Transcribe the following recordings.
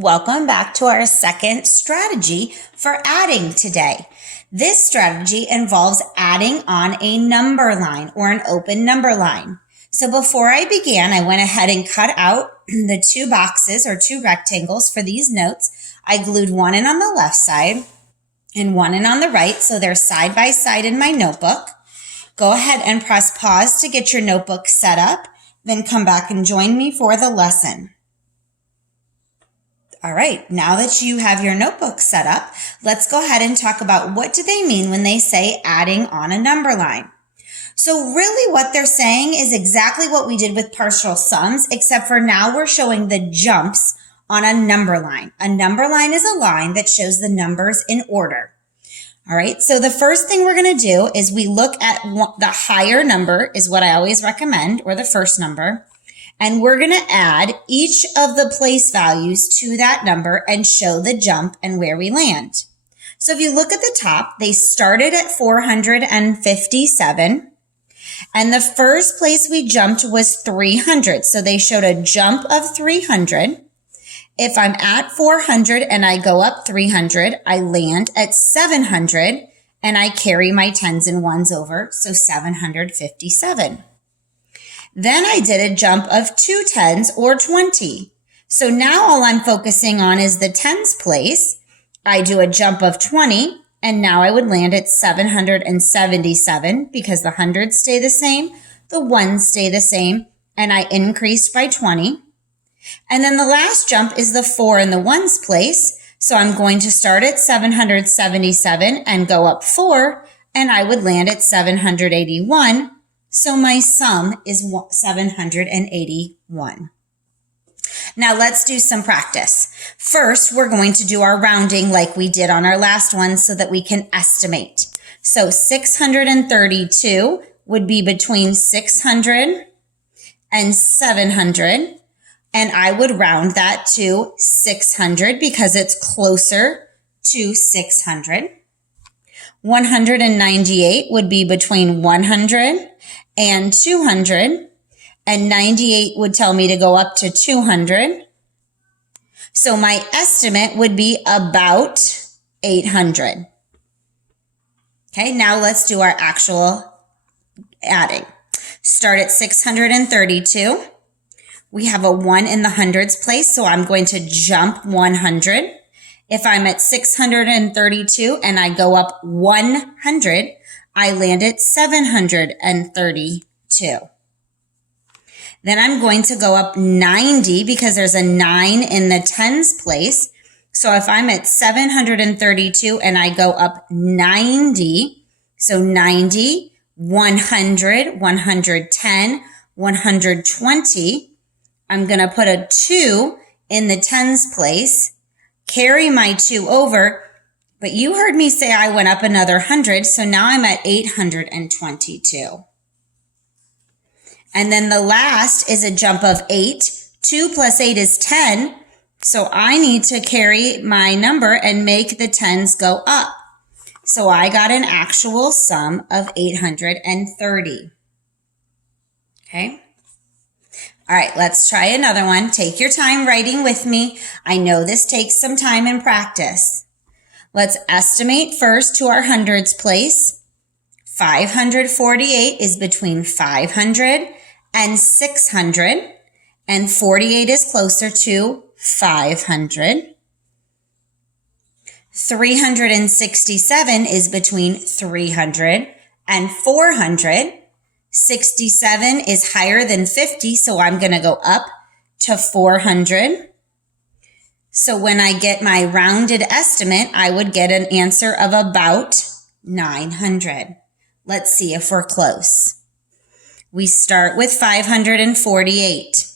Welcome back to our second strategy for adding today. This strategy involves adding on a number line or an open number line. So before I began, I went ahead and cut out the two boxes or two rectangles for these notes. I glued one in on the left side and one in on the right, so they're side by side in my notebook. Go ahead and press pause to get your notebook set up, then come back and join me for the lesson. All right, now that you have your notebook set up, let's go ahead and talk about what do they mean when they say adding on a number line. So really what they're saying is exactly what we did with partial sums, except for now we're showing the jumps on a number line. A number line is a line that shows the numbers in order. All right, so the first thing we're going to do is we look at the higher number is what I always recommend, or the first number. And we're going to add each of the place values to that number and show the jump and where we land. So if you look at the top, they started at 457. And the first place we jumped was 300. So they showed a jump of 300. If I'm at 400 and I go up 300, I land at 700 and I carry my tens and ones over. So 757. Then I did a jump of 2 tens or 20. So now all I'm focusing on is the tens place. I do a jump of 20 and now I would land at 777 because the hundreds stay the same, the ones stay the same, and I increased by 20. And then the last jump is the 4 in the ones place. So I'm going to start at 777 and go up 4 and I would land at 781. So my sum is 781. Now let's do some practice. First, we're going to do our rounding like we did on our last one so that we can estimate. So 632 would be between 600 and 700. And I would round that to 600 because it's closer to 600. 198 would be between 100 and 200, and 98 would tell me to go up to 200. So my estimate would be about 800. Okay, now let's do our actual adding. Start at 632. We have a 1 in the hundreds place, so I'm going to jump 100. If I'm at 632 and I go up 100, I land at 732. Then I'm going to go up 90 because there's a 9 in the tens place. So if I'm at 732 and I go up 90, so 90, 100, 110, 120, I'm going to put a 2 in the tens place, carry my 2 over, but you heard me say I went up another 100, so now I'm at 822. And then the last is a jump of 8. 2 plus 8 is 10, so I need to carry my number and make the tens go up. So I got an actual sum of 830. Okay? All right, let's try another one. Take your time writing with me. I know this takes some time and practice. Let's estimate first to our hundreds place. 548 is between 500 and 600, and 48 is closer to 500. 367 is between 300 and 400. 67 is higher than 50, so I'm going to go up to 400. So when I get my rounded estimate, I would get an answer of about 900. Let's see if we're close. We start with 548.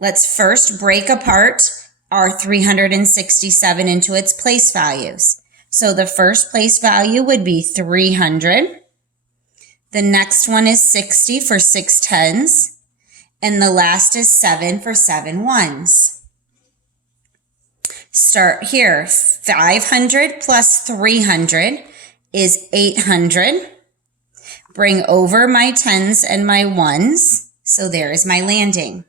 Let's first break apart our 367 into its place values. So the first place value would be 300. The next one is 60 for 6 tens. And the last is 7 for 7 ones. Start here. 500 plus 300 is 800. Bring over my tens and my ones. So there is my landing.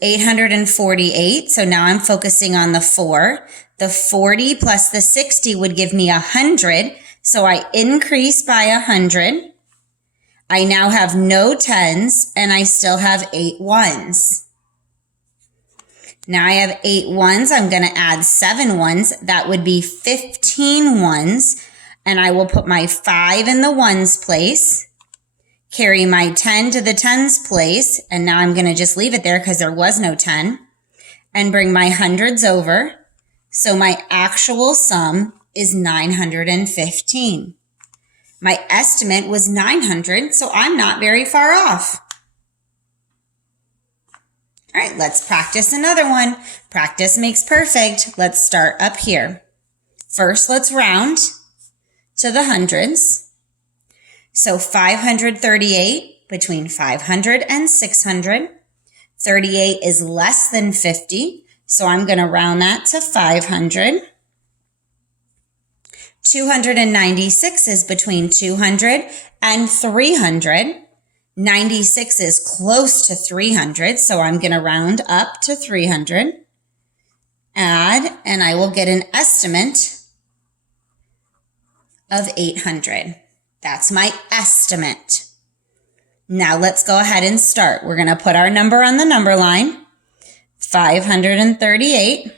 848. So now I'm focusing on the 4. The 40 plus the 60 would give me 100. So I increase by 100. I now have no 10s and I still have 8 1s. Now I have 8 1s. I'm going to add 7 1s. That would be 15 1s. And I will put my 5 in the 1s place, carry my 10 to the 10s place. And now I'm going to just leave it there because there was no 10, and bring my hundreds over. So my actual sum is 915. My estimate was 900, so I'm not very far off. All right, let's practice another one. Practice makes perfect. Let's start up here. First, let's round to the hundreds. So 538 between 500 and 600. 38 is less than 50, so I'm going to round that to 500. 296 is between 200 and 300. 96 is close to 300, so I'm going to round up to 300. Add, and I will get an estimate of 800. That's my estimate. Now let's go ahead and start. We're going to put our number on the number line, 538.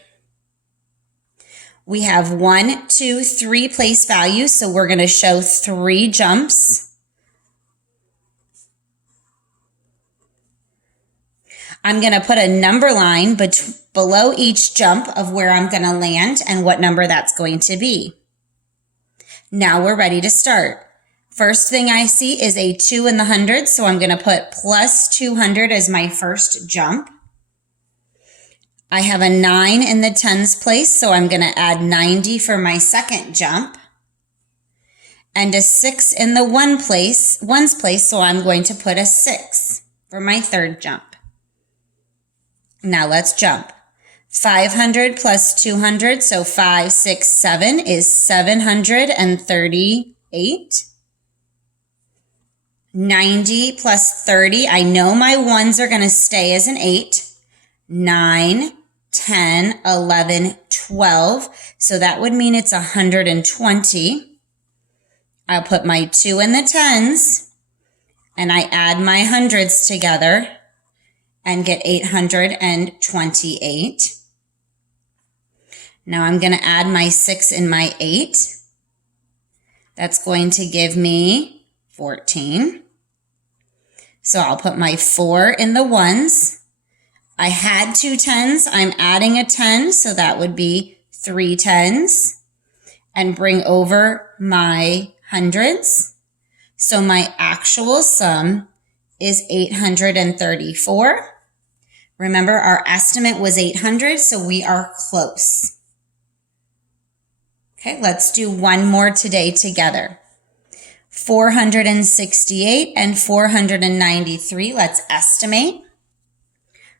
We have 1, 2, 3 place values, so we're going to show 3 jumps. I'm going to put a number line below each jump of where I'm going to land and what number that's going to be. Now we're ready to start. First thing I see is a 2 in the hundreds, so I'm going to put plus 200 as my first jump. I have a 9 in the tens place, so I'm going to add 90 for my second jump. And a 6 in the ones place, so I'm going to put a 6 for my third jump. Now let's jump. 500 plus 200, so 5, 6, 7 is 738. 90 plus 30, I know my 1s are going to stay as an 8. 9, 10, 11, 12. So that would mean it's 120. I'll put my 2 in the 10s and I add my hundreds together and get 828. Now I'm going to add my 6 in my 8. That's going to give me 14. So I'll put my 4 in the 1s. I had 2 10s. I'm adding a 10, so that would be 3 10s. And bring over my hundreds. So my actual sum is 834. Remember, our estimate was 800, so we are close. Okay, let's do one more today together. 468 and 493, let's estimate.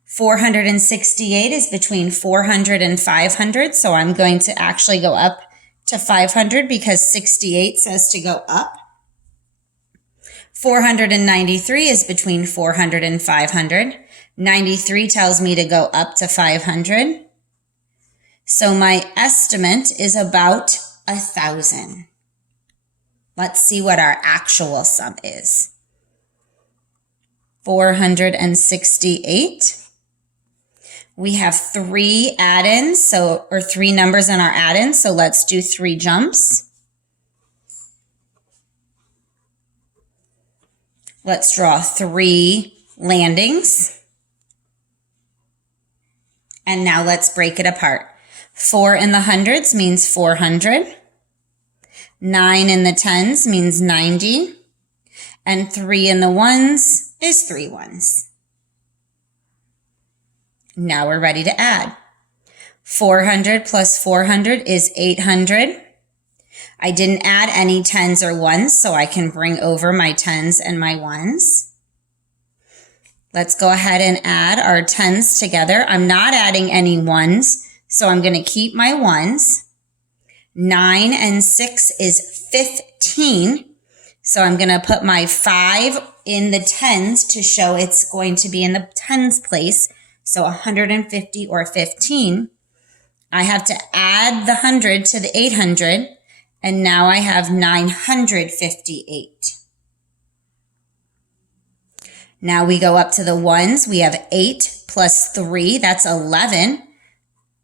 468 is between 400 and 500, so I'm going to actually go up to 500 because 68 says to go up. 493 is between 400 and 500. 93 tells me to go up to 500. So my estimate is about 1,000. Let's see what our actual sum is. 468. We have 3 add-ins, or 3 numbers in our add-ins, so let's do 3 jumps. Let's draw 3 landings. And now let's break it apart. 4 in the hundreds means 400. 9 in the tens means 90. And 3 in the ones is 3 ones. Now we're ready to add. 400 plus 400 is 800. I didn't add any 10s or 1s, so I can bring over my 10s and my 1s. Let's go ahead and add our 10s together. I'm not adding any 1s, so I'm going to keep my 1s. 9 and 6 is 15, so I'm going to put my 5 in the 10s to show it's going to be in the 10s place. So 150 or 15. I have to add the 100 to the 800, and now I have 958. Now we go up to the ones. We have 8 plus 3, that's 11.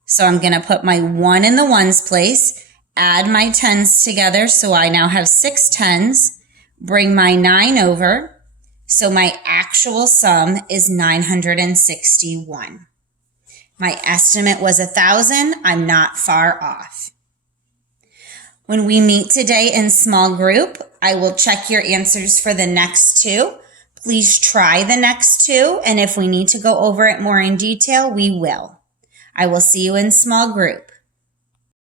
So I'm going to put my 1 in the ones place, add my tens together, so I now have 6 tens, bring my 9 over, so my actual sum is 961. My estimate was 1,000. I'm not far off. When we meet today in small group, I will check your answers for the next two. Please try the next two, and if we need to go over it more in detail, we will. I will see you in small group.